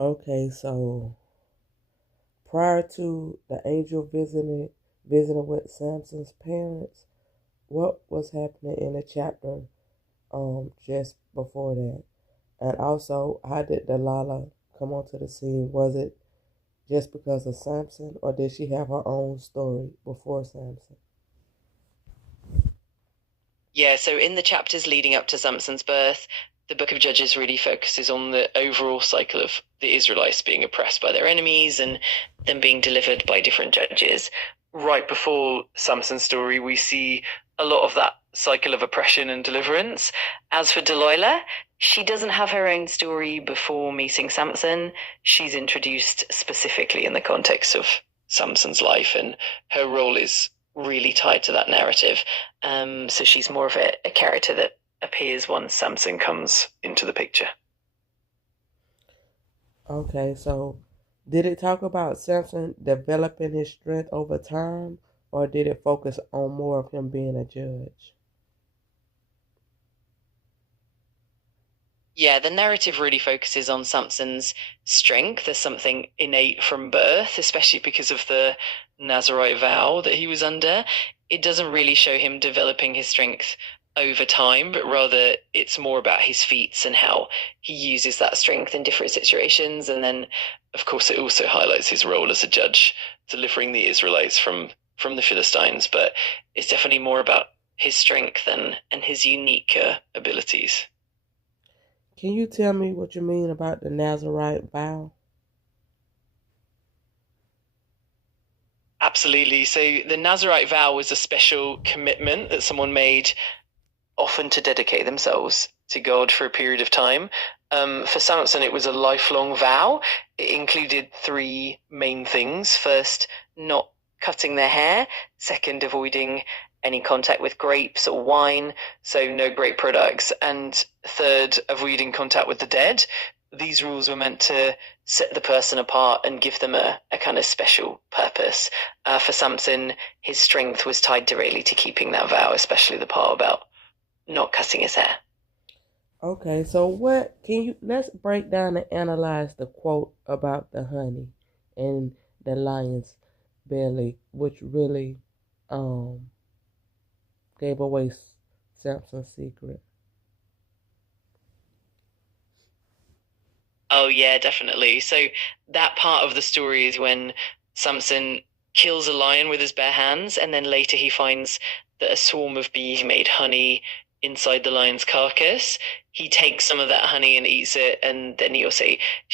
Okay, so prior to the angel visiting with Samson's parents, what was happening in the chapter just before that? And also, how did Delilah come onto the scene? Was it just because of Samson, or did she have her own story before Samson? Yeah, so in the chapters leading up to Samson's birth, the Book of Judges really focuses on the overall cycle of the Israelites being oppressed by their enemies and then being delivered by different judges. Right before Samson's story, we see a lot of that cycle of oppression and deliverance. As for Delilah, she doesn't have her own story before meeting Samson. She's introduced specifically in the context of Samson's life, and her role is really tied to that narrative. So she's more of a character that appears once Samson comes into the picture. Okay, so did it talk about Samson developing his strength over time, or did it focus on more of him being a judge? Yeah, the narrative really focuses on Samson's strength as something innate from birth, especially because of the Nazarite vow that he was under. It doesn't really show him developing his strength over time, but rather it's more about his feats and how he uses that strength in different situations. And then, of course, it also highlights his role as a judge, delivering the Israelites from the Philistines. But it's definitely more about his strength and his unique abilities. Can you tell me what you mean about the Nazarite vow? Absolutely. So the Nazarite vow was a special commitment that someone made, often to dedicate themselves to God for a period of time. For Samson, it was a lifelong vow. It included three main things. First, not cutting their hair. Second, avoiding any contact with grapes or wine, so no grape products. And third, avoiding contact with the dead. These rules were meant to set the person apart and give them a kind of special purpose. For Samson, his strength was tied directly to keeping that vow, especially the part about not cutting his hair. Okay, so what can you let's break down and analyze the quote about the honey and the lion's belly, which really um gave away Samson's secret. Oh yeah, definitely. So that part of the story is when Samson kills a lion with his bare hands, and then later he finds that a swarm of bees made honey inside the lion's carcass. He takes some of that honey and eats it, and then he also